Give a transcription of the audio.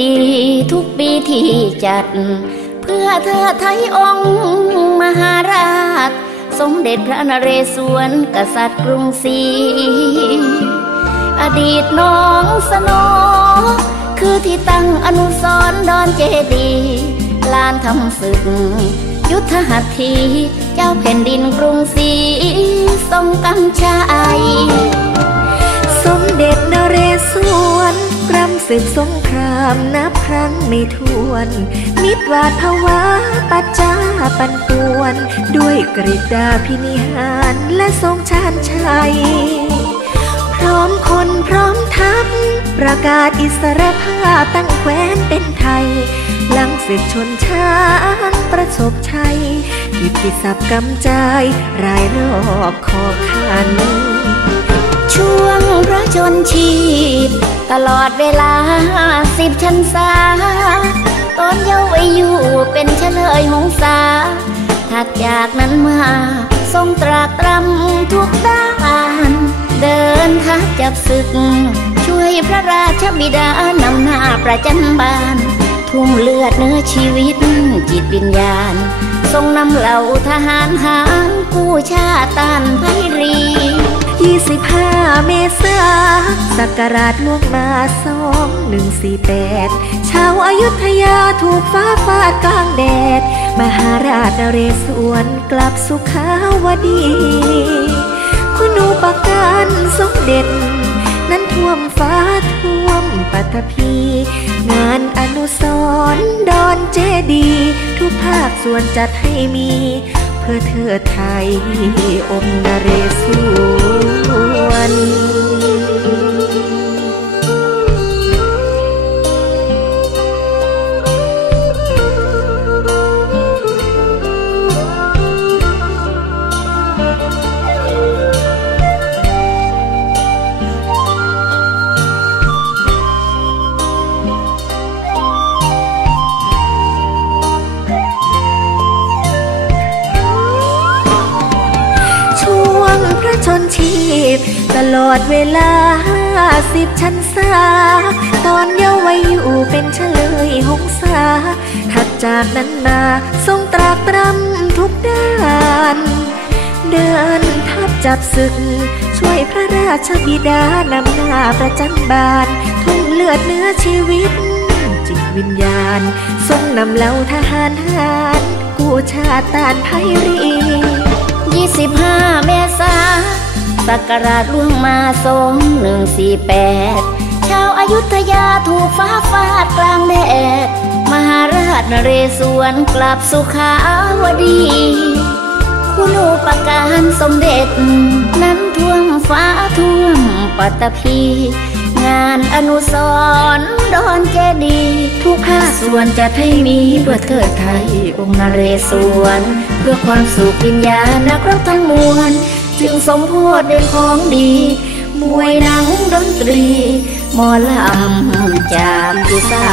ดีทุกปีที่จัด เพื่อเธอไทยองค์มหาราช สมเด็จพระนเรศวรกษัตริย์กรุงศรีอดีตน้องสนอคือที่ตั้งอนุสรณ์ดอนเจดีย์ลานทำศึก ยุทธหัตถีเจ้าแผ่นดินกรุงศรีทรงกำชัย ศึกสงครามนับครั้งไม่ถ้วน มิตรวาดภาวะปัจจาปันป่วน ด้วยกริดาพินิหารและทรงชาญชัย พร้อมคนพร้อมทัพประกาศอิสรภาพตั้งแคว้นเป็นไทย หลังศึกชนชานประสบชัยกิตติศัพท์กำจายรายรอบขอบขัน ช่วงพระชนชีพตลอดเวลาสิบชันษาตอนเยาว์อายุเป็นเฉลยหงสาถัดจากนั้นมาทรงตรากตรำทุกด้าน เดินทัพจับศึก ช่วยพระราชบิดานำหน้าประจันบาน ทุ่มเลือดเนื้อชีวิต จิตวิญญาณ ทรงนำเหล่าทหารหารกู้ชาติต้านไพรี 25เมษาศักราชล่วงมาสองหนึ่งสี่แปดชาวอายุทยาถูกฟ้าฟาดกลางแดด มหาราชนเรศวรกลับสุขาวดี คุณูปการสมเด็จ นั้นท่วมฟ้าท่วมปัตภีงานอนุสรดอนเจดีย์ทุกภาคส่วนจัดให้มี เพื่อเธอไทยอมนเรศวร ลอดเวลาสิบชันษาตอนเยาว์วัยอยู่เป็นเฉลยหงสาถัดจากนั้นมาทรงตรากตรำทุกด้าน เดินทัพจับศึก ช่วยพระราชบิดานำหน้าประจันบาน ทุ่มเลือดเนื้อชีวิต จิตวิญญาณ ทรงนำเหล่าทหารหาร กู้ชาติตานไพรี25เมษา ศักราชล่วงมาสองหนึ่งสี่แปดชาวอายุทยาถูกฟ้าฟาดกลางแดด มหาราชนเรศวรกลับสุขาวดี คุณูปการสมเด็จ นั้นท่วมฟ้าท่วมปัตตภีงานอนุสรดอนเจดีย์ทุกภาคส่วนจะให้มีเพื่อเทิดไทยองค์นเรศวร เพื่อความสุขวิญญาณนักรบทั้งมวล ជាងសំភោដែលផងឌីមួយនឹងតន្ត្រីមកលំចាំពិសា